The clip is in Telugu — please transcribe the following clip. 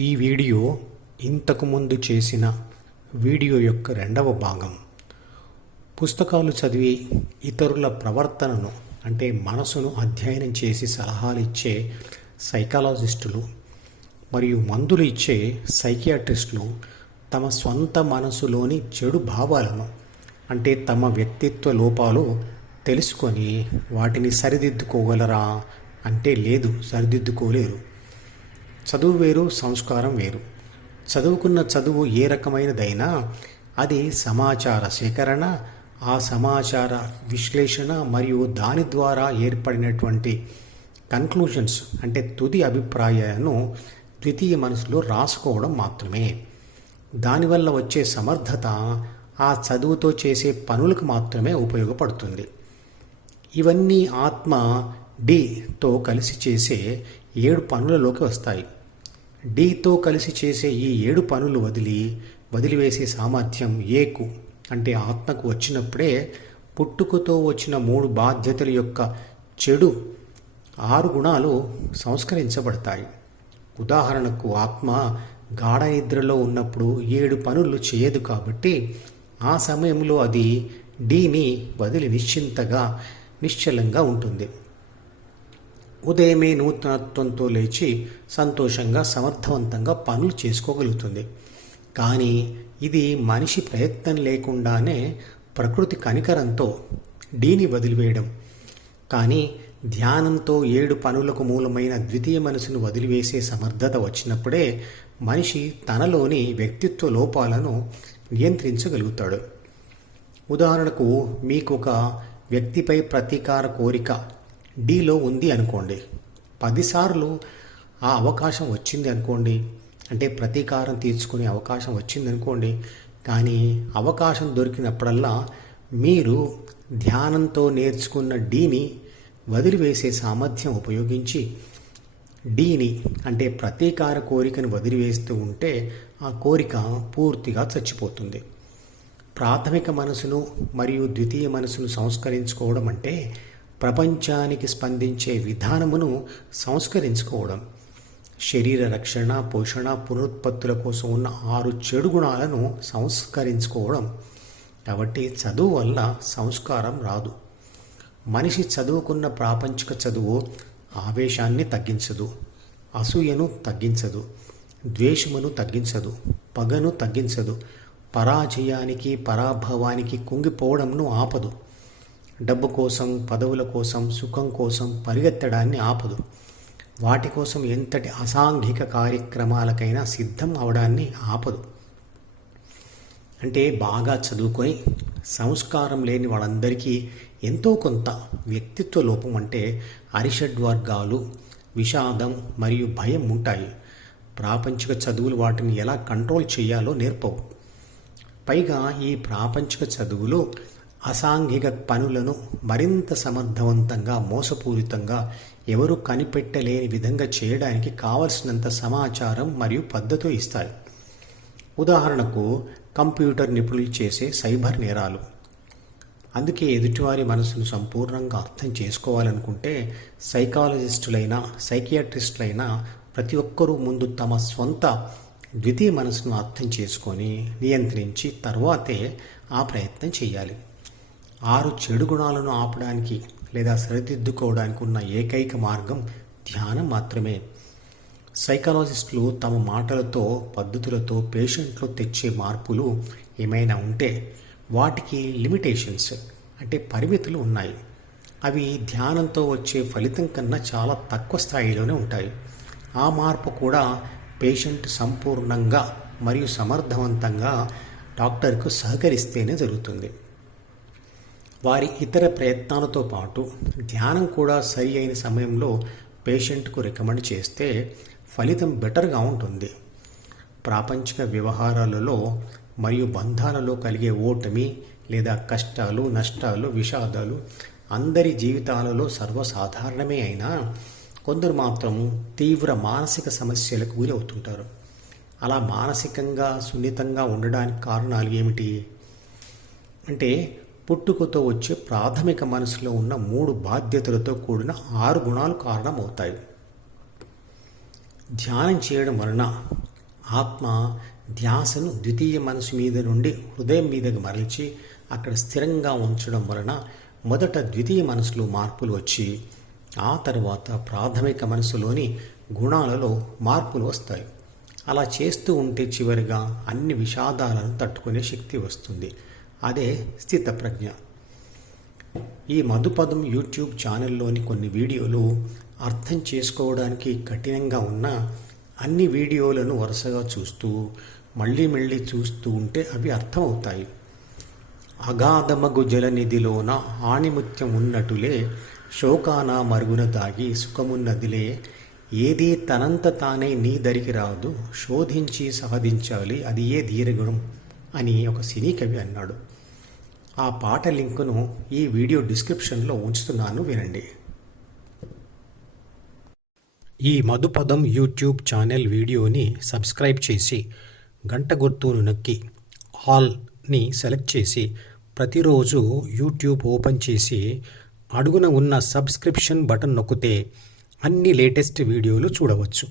ఈ వీడియో ఇంతకుముందు చేసిన వీడియో యొక్క రెండవ భాగం. పుస్తకాలు చదివి ఇతరుల ప్రవర్తనను అంటే మనసును అధ్యయనం చేసి సలహాలు ఇచ్చే సైకాలజిస్టులు మరియు మందులు ఇచ్చే సైకియాట్రిస్టులు తమ స్వంత మనసులోని చెడు భావాలను అంటే తమ వ్యక్తిత్వ లోపాలు తెలుసుకొని వాటిని సరిదిద్దుకోగలరా అంటే లేదు, సరిదిద్దుకోలేరు. చదువు వేరు, సంస్కారం వేరు. చదువుకున్న చదువు ఏ రకమైనదైనా అది సమాచార సేకరణ, ఆ సమాచార విశ్లేషణ మరియు దాని ద్వారా ఏర్పడినటువంటి కన్క్లూషన్స్ అంటే తుది అభిప్రాయాలను ద్వితీయ మనసులో రాసుకోవడం మాత్రమే. దానివల్ల వచ్చే సమర్థత ఆ చదువుతో చేసే పనులకు మాత్రమే ఉపయోగపడుతుంది. ఇవన్నీ ఆత్మ డితో కలిసి చేసే 7 పనులలోకి వస్తాయి. డితో కలిసి చేసే ఈ 7 పనులు వదిలివేసే సామర్థ్యం ఏకు అంటే ఆత్మకు వచ్చినప్పుడే పుట్టుకతో వచ్చిన 3 బాధ్యతల యొక్క చెడు 6 గుణాలు సంస్కరించబడతాయి. ఉదాహరణకు ఆత్మ గాఢ నిద్రలో ఉన్నప్పుడు 7 పనులు చేయదు కాబట్టి ఆ సమయంలో అది డిని వదిలి నిశ్చలంగా ఉంటుంది. ఉదయమే నూతనత్వంతో లేచి సంతోషంగా సమర్థవంతంగా పనులు చేసుకోగలుగుతుంది. కానీ ఇది మనిషి ప్రయత్నం లేకుండానే ప్రకృతి కనికరంతో డీని వదిలివేయడం. కానీ ధ్యానంతో 7 పనులకు మూలమైన ద్వితీయ మనసును వదిలివేసే సమర్థత వచ్చినప్పుడే మనిషి తనలోని వ్యక్తిత్వ లోపాలను నియంత్రించగలుగుతాడు. ఉదాహరణకు మీకు ఒక వ్యక్తిపై ప్రతీకార కోరిక డీలో ఉంది అనుకోండి. 10 సార్లు ఆ అవకాశం వచ్చింది అనుకోండి, అంటే ప్రతీకారం తీర్చుకునే అవకాశం వచ్చింది అనుకోండి. కానీ అవకాశం దొరికినప్పుడల్లా మీరు ధ్యానంతో నేర్చుకున్న డీని వదిలివేసే సామర్థ్యం ఉపయోగించి డీని అంటే ప్రతీకార కోరికను వదిలివేస్తూ ఉంటే ఆ కోరిక పూర్తిగా చచ్చిపోతుంది. ప్రాథమిక మనసును మరియు ద్వితీయ మనసును సంస్కరించుకోవడం అంటే ప్రపంచానికి స్పందించే విధానమును సంస్కరించుకోవడం. శరీర రక్షణ, పోషణ, పునరుత్పత్తుల కోసం ఉన్న 6 చెడు గుణాలను సంస్కరించుకోవడం. కాబట్టి చదువు వల్ల సంస్కారం రాదు. మనిషి చదువుకున్న ప్రాపంచిక చదువు ఆవేశాన్ని తగ్గించదు, అసూయను తగ్గించదు, ద్వేషమును తగ్గించదు, పగను తగ్గించదు, పరాజయానికి పరాభవానికి కుంగిపోవడంను ఆపదు, డబ్బు కోసం, పదవుల కోసం, సుఖం కోసం పరిగెత్తడాన్ని ఆపదు, వాటి కోసం ఎంతటి అసాంఘిక కార్యక్రమాలకైనా సిద్ధం అవడాన్ని ఆపదు. అంటే బాగా చదువుకొని సంస్కారం లేని వాళ్ళందరికీ ఎంతో కొంత వ్యక్తిత్వ లోపం అంటే అరిషడ్వర్గాలు, విషాదం మరియు భయం ఉంటాయి. ప్రాపంచిక చదువులు వాటిని ఎలా కంట్రోల్ చేయాలో నేర్పవు. పైగా ఈ ప్రాపంచిక చదువులు అసాంఘిక పనులను మరింత సమర్థవంతంగా, మోసపూరితంగా, ఎవరు కనిపెట్టలేని విధంగా చేయడానికి కావలసినంత సమాచారం మరియు పద్ధతులు ఇస్తాయి. ఉదాహరణకు కంప్యూటర్ నిపుణులు చేసే సైబర్ నేరాలు. అందుకే ఎదుటివారి మనసును సంపూర్ణంగా అర్థం చేసుకోవాలనుకుంటే సైకాలజిస్టులైనా సైకియాట్రిస్టులైనా ప్రతి ఒక్కరూ ముందు తమ స్వంత ద్వితీయ మనసును అర్థం చేసుకొని నియంత్రించి తర్వాతే ఆ ప్రయత్నం చేయాలి. 6 చెడు గుణాలను ఆపడానికి లేదా సరిదిద్దుకోవడానికి ఉన్న ఏకైక మార్గం ధ్యానం మాత్రమే. సైకాలజిస్టులు తమ మాటలతో, పద్ధతులతో పేషెంట్లో తెచ్చే మార్పులు ఏమైనా ఉంటే వాటికి లిమిటేషన్స్ అంటే పరిమితులు ఉన్నాయి. అవి ధ్యానంతో వచ్చే ఫలితం కన్నా చాలా తక్కువ స్థాయిలోనే ఉంటాయి. ఆ మార్పు కూడా పేషెంట్ సంపూర్ణంగా మరియు సమర్థవంతంగా డాక్టర్కు సహకరిస్తేనే జరుగుతుంది. వారి ఇతర ప్రయత్నాలతో పాటు ధ్యానం కూడా సరి అయిన సమయంలో పేషెంట్కు రికమెండ్ చేస్తే ఫలితం బెటర్గా ఉంటుంది. ప్రాపంచిక వ్యవహారాలలో మరియు బంధాలలో కలిగే ఓటమి లేదా కష్టాలు, నష్టాలు, విషాదాలు అందరి జీవితాలలో సర్వసాధారణమే. అయినా కొందరు మాత్రం తీవ్ర మానసిక సమస్యలకు గురి అవుతుంటారు. అలా మానసికంగా సున్నితంగా ఉండడానికి కారణాలు ఏమిటి అంటే పుట్టుకతో వచ్చే ప్రాథమిక మనసులో ఉన్న 3 బాధ్యతలతో కూడిన 6 గుణాలు కారణమవుతాయి. ధ్యానం చేయడం వలన ఆత్మ ధ్యాసను ద్వితీయ మనసు మీద నుండి హృదయం మీదకి మరల్చి అక్కడ స్థిరంగా ఉంచడం వలన మొదట ద్వితీయ మనసులో మార్పులు వచ్చి ఆ తర్వాత ప్రాథమిక మనసులోని గుణాలలో మార్పులు వస్తాయి. అలా చేస్తూ ఉంటే చివరిగా అన్ని విషాదాలను తట్టుకునే శక్తి వస్తుంది. అదే స్థితప్రజ్ఞ. ఈ మధుపదం యూట్యూబ్ ఛానల్లోని కొన్ని వీడియోలు అర్థం చేసుకోవడానికి కఠినంగా ఉన్న అన్ని వీడియోలను వరుసగా చూస్తూ మళ్ళీ చూస్తూ ఉంటే అవి అర్థమవుతాయి. అగాధమగు జలనిధిలోన ఆణిముత్యం ఉన్నటులే శోకాన మరుగున దాగి సుఖమున్నదిలే ఏదీ తనంత తానే నీ దరికి రాదు శోధించి సాధించాలి అది ఏ ధీరగుణం అని ఒక సినీ కవి అన్నాడు. ఆ పాట లింకును ఈ వీడియో డిస్క్రిప్షన్లో ఉంచుతున్నాను, వినండి. ఈ మధుపదం యూట్యూబ్ ఛానల్ వీడియోని సబ్స్క్రైబ్ చేసి గంట గుర్తును నొక్కి ఆల్ని సెలెక్ట్ చేసి ప్రతిరోజు యూట్యూబ్ ఓపెన్ చేసి అడుగున ఉన్న సబ్స్క్రిప్షన్ బటన్ నొక్కితే అన్ని లేటెస్ట్ వీడియోలు చూడవచ్చు.